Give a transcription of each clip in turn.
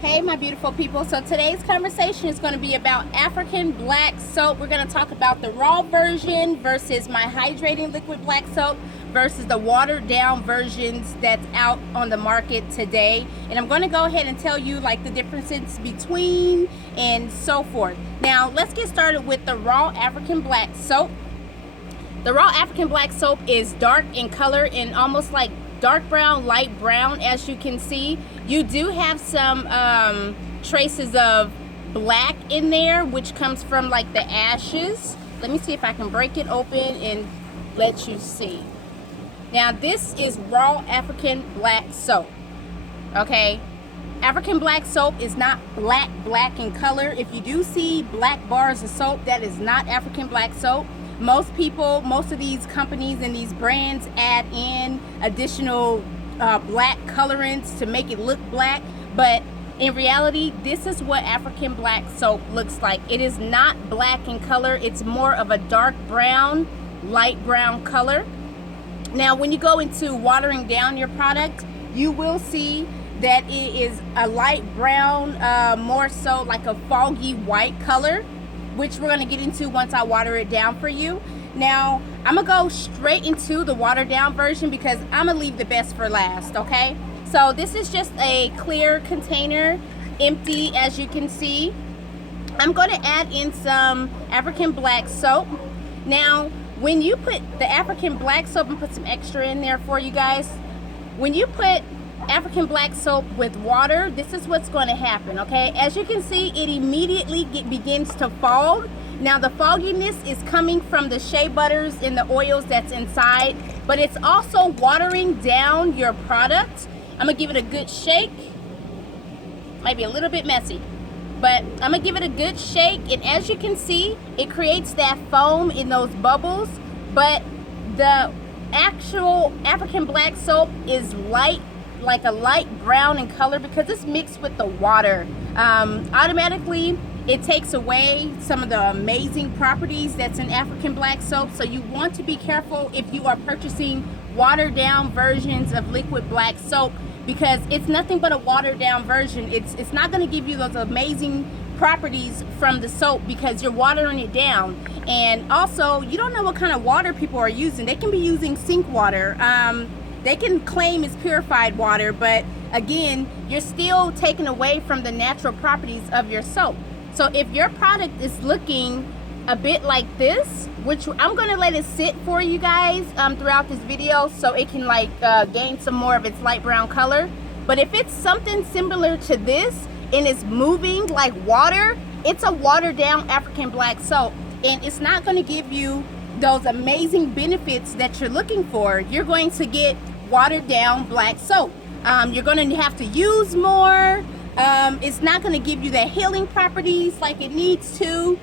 Hey my beautiful people, so today's conversation is going to be about African black soap. We're going to talk about the raw version versus my hydrating liquid black soap versus the watered down versions that's out on the market today. And I'm going to go ahead and tell you like the differences between and so forth. Now let's get started with the raw African black soap. The raw African black soap is dark in color and almost like dark brown, light brown, as you can see. You do have some traces of black in there, which comes from like the ashes. Let me see if I can break it open and let you see. Now this is raw African black soap, okay? African black soap is not black in color. If you do see black bars of soap, that is not African black soap. Most of these companies and these brands add in additional black colorants to make it look black, but in reality, this is what African black soap looks like. It is not black in color. It's more of a dark brown, light brown color. Now, when you go into watering down your product, you will see that it is a light brown, more so like a foggy white color, which we're going to get into once I water it down for you. Now, I'm going to go straight into the watered down version because I'm going to leave the best for last, okay? So this is just a clear container, empty as you can see. I'm going to add in some African black soap. Now, when you put the African black soap, and put some extra in there for you guys. When you put African black soap with water, this is what's going to happen, okay? As you can see, it immediately begins to fog. Now the fogginess is coming from the shea butters and the oils that's inside, but it's also watering down your product. I'm gonna give it a good shake. Might be a little bit messy, but I'm gonna give it a good shake, and as you can see, it creates that foam in those bubbles, but the actual African black soap is light, like a light brown in color, because it's mixed with the water. Automatically it takes away some of the amazing properties that's in African black soap, so you want to be careful if you are purchasing watered down versions of liquid black soap, because it's nothing but a watered down version. It's not going to give you those amazing properties from the soap because you're watering it down. And also, you don't know what kind of water people are using. They can be using sink water. They can claim it's purified water, but again, you're still taking away from the natural properties of your soap. So if your product is looking a bit like this, which I'm going to let it sit for you guys throughout this video so it can like gain some more of its light brown color. But if it's something similar to this and it's moving like water, it's a watered down African black soap, and it's not going to give you those amazing benefits that you're looking for. You're going to get watered down black soap. You're going to have to use more. It's not going to give you the healing properties like it needs to.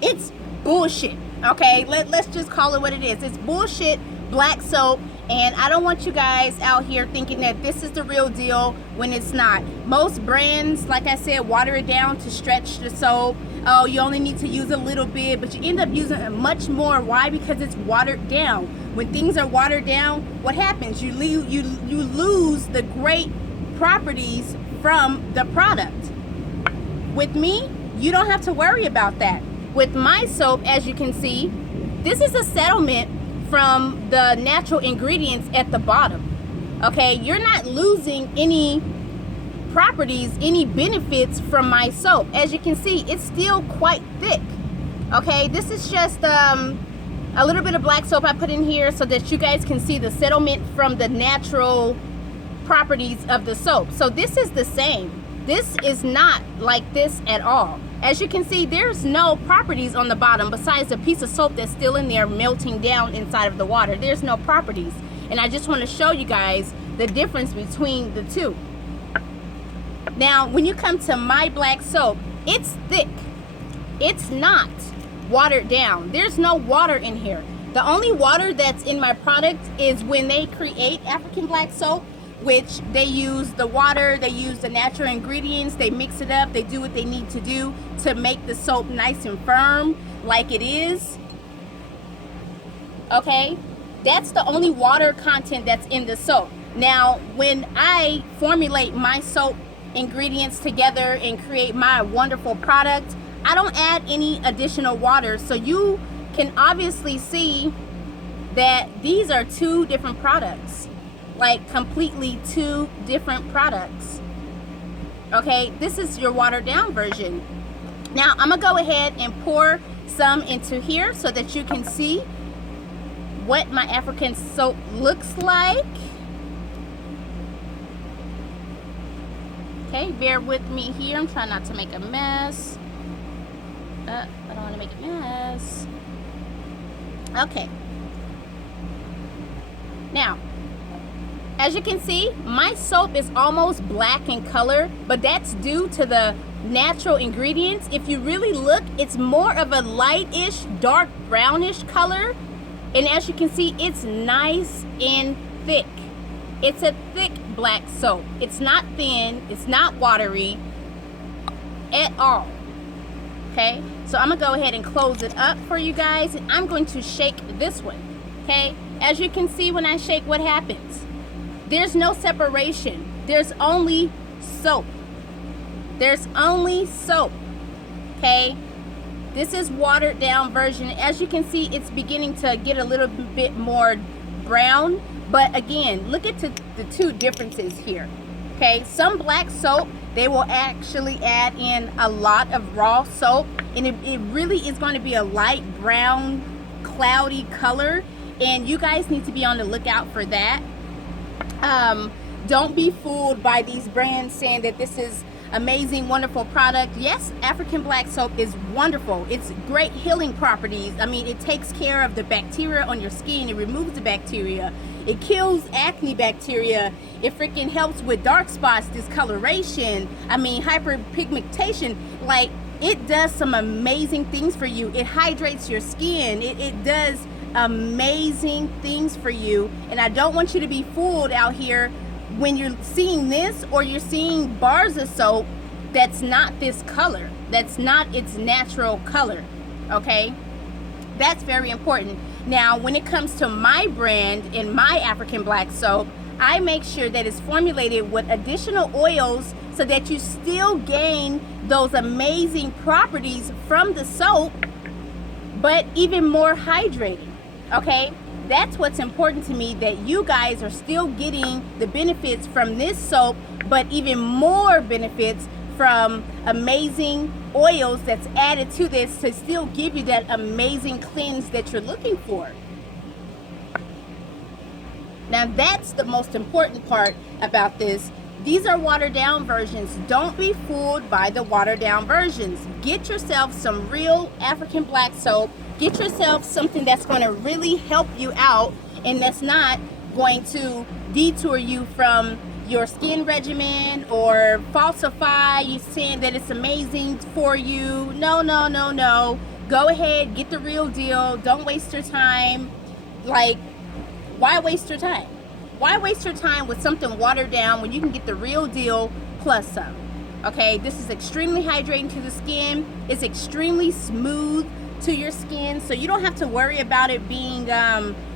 It's bullshit, okay? Let's just call it what it is. It's bullshit black soap, and I don't want you guys out here thinking that this is the real deal when it's not. Most brands, like I said, water it down to stretch the soap. Oh, you only need to use a little bit, but you end up using much more. Why? Because it's watered down. When things are watered down, what happens? You lose the great properties from the product. With me, you don't have to worry about that. With my soap, as you can see, this is a settlement from the natural ingredients at the bottom. Okay, you're not losing any properties, any benefits from my soap. As you can see, it's still quite thick. Okay, this is just a little bit of black soap I put in here so that you guys can see the settlement from the natural properties of the soap. So this is the same. This is not like this at all. As you can see, there's no properties on the bottom besides a piece of soap that's still in there melting down inside of the water. There's no properties, and I just want to show you guys the difference between the two. Now when you come to my black soap, it's thick. It's not watered down. There's no water in here. The only water that's in my product is when they create African black soap, which they use the water, they use the natural ingredients, they mix it up, they do what they need to do to make the soap nice and firm like it is. Okay, that's the only water content that's in the soap. Now when I formulate my soap ingredients together and create my wonderful product. I don't add any additional water, so you can obviously see that these are two different products, like completely two different products. Okay, this is your watered down version. Now I'm gonna go ahead and pour some into here so that you can see what my African soap looks like. Okay, bear with me here. I'm trying not to make a mess. I don't want to make a mess. Okay. Now, as you can see, my soap is almost black in color, but that's due to the natural ingredients. If you really look, it's more of a lightish, dark brownish color. And as you can see, it's nice and thick. It's a thick black soap. It's not thin, it's not watery at all. Okay, so I'm gonna go ahead and close it up for you guys, and I'm going to shake this one. Okay, as you can see, when I shake, what happens? There's no separation. There's only soap. There's only soap. Okay, this is watered down version. As you can see, it's beginning to get a little bit more brown, but again, look at the two differences here. Okay, some black soap, they will actually add in a lot of raw soap, and it really is going to be a light brown, cloudy color, and you guys need to be on the lookout for that. Don't be fooled by these brands saying that this is amazing, wonderful product. Yes, African black soap is wonderful. It's great healing properties. I mean, it takes care of the bacteria on your skin. It removes the bacteria. It kills acne bacteria. It freaking helps with dark spots, discoloration. I mean, hyperpigmentation. Like, it does some amazing things for you. It hydrates your skin. It does amazing things for you. And I don't want you to be fooled out here when you're seeing this, or you're seeing bars of soap that's not this color, that's not its natural color. Okay, that's very important. Now, when it comes to my brand and my African black soap, I make sure that it's formulated with additional oils so that you still gain those amazing properties from the soap, but even more hydrating. Okay, that's what's important to me, that you guys are still getting the benefits from this soap, but even more benefits from amazing oils that's added to this to still give you that amazing cleanse that you're looking for. Now, that's the most important part about this. These are watered down versions. Don't be fooled by the watered down versions. Get yourself some real African black soap. Get yourself something that's going to really help you out, and that's not going to detour you from your skin regimen or falsify you saying that it's amazing for you. No, no, no, no. Go ahead, get the real deal. Don't waste your time. Like, why waste your time? Why waste your time with something watered down when you can get the real deal plus some? Okay, this is extremely hydrating to the skin. It's extremely smooth to your skin, so you don't have to worry about it being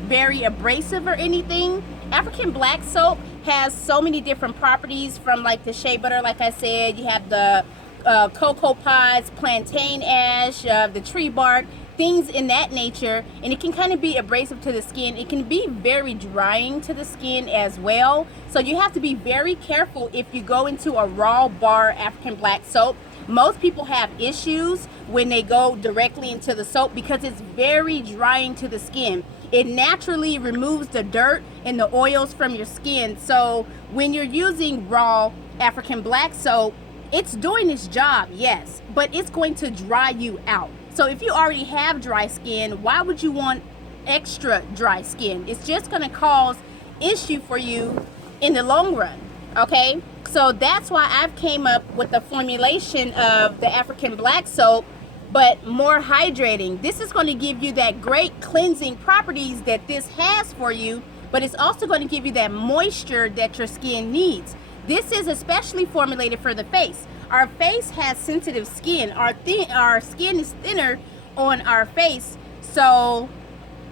very abrasive or anything. African black soap has so many different properties, from like the shea butter, like I said, you have the cocoa pods, plantain ash, the tree bark, things in that nature, and it can kind of be abrasive to the skin. It can be very drying to the skin as well, so you have to be very careful if you go into a raw bar African black soap. Most people have issues when they go directly into the soap because it's very drying to the skin. It naturally removes the dirt and the oils from your skin. So when you're using raw African black soap, it's doing its job, yes, but it's going to dry you out. So if you already have dry skin, why would you want extra dry skin? It's just going to cause issue for you in the long run. Okay, so that's why I've came up with the formulation of the African black soap, but more hydrating. This is going to give you that great cleansing properties that this has for you, but it's also going to give you that moisture that your skin needs. This is especially formulated for the face. Our face has sensitive skin. Our skin is thinner on our face, so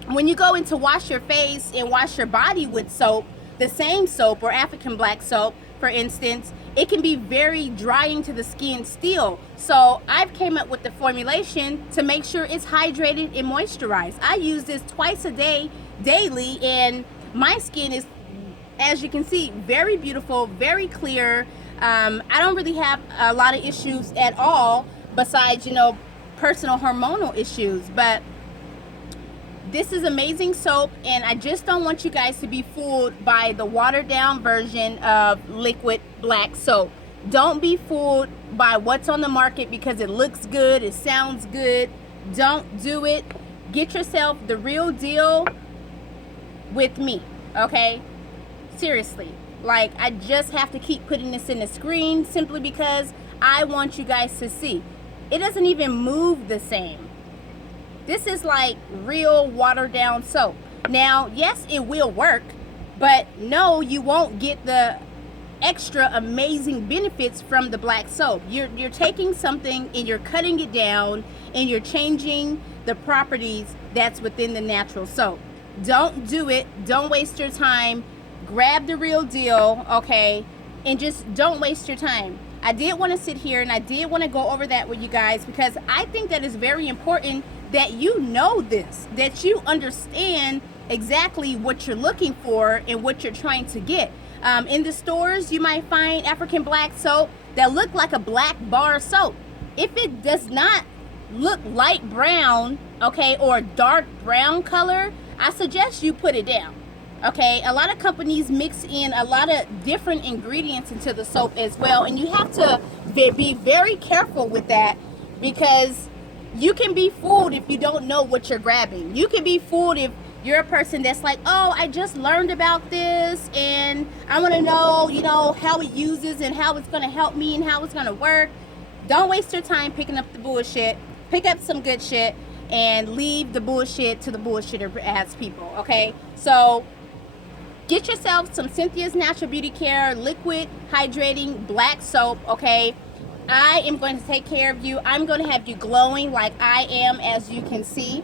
when you go in to wash your face and wash your body with soap, the same soap or African black soap, for instance, it can be very drying to the skin still. So I've came up with the formulation to make sure it's hydrated and moisturized. I use this twice a day, daily, and my skin is, as you can see, very beautiful, very clear. I don't really have a lot of issues at all besides, you know, personal hormonal issues. But this is amazing soap, and I just don't want you guys to be fooled by the watered down version of liquid black soap. Don't be fooled by what's on the market because it looks good, it sounds good. Don't do it. Get yourself the real deal with me, okay? Seriously. Like, I just have to keep putting this in the screen simply because I want you guys to see. It doesn't even move the same. This is like real watered down soap. Now, yes, it will work, but no, you won't get the extra amazing benefits from the black soap. You're taking something and you're cutting it down and you're changing the properties that's within the natural soap. Don't do it. Don't waste your time. Grab the real deal, okay? And just don't waste your time. I did want to sit here and I did want to go over that with you guys because I think that is very important that you know this, that you understand exactly what you're looking for and what you're trying to get. In the stores, you might find African black soap that look like a black bar soap. If it does not look light brown, okay, or dark brown color, I suggest you put it down. Okay, a lot of companies mix in a lot of different ingredients into the soap as well, and you have to be very careful with that because you can be fooled if you don't know what you're grabbing. You can be fooled if you're a person that's like, oh, I just learned about this and I want to know, you know, how it uses and how it's going to help me and how it's going to work. Don't waste your time picking up the bullshit. Pick up some good shit and leave the bullshit to the bullshitter as people, okay? So get yourself some Cynthia's Natural Beauty Care liquid hydrating black soap, okay? I am going to take care of you. I'm going to have you glowing like I am, as you can see.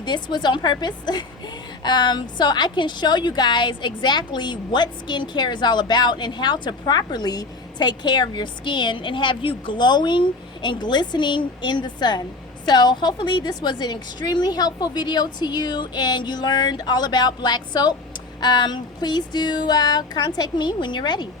This was on purpose. So I can show you guys exactly what skincare is all about and how to properly take care of your skin and have you glowing and glistening in the sun. So hopefully this was an extremely helpful video to you and you learned all about black soap. Please do contact me when you're ready.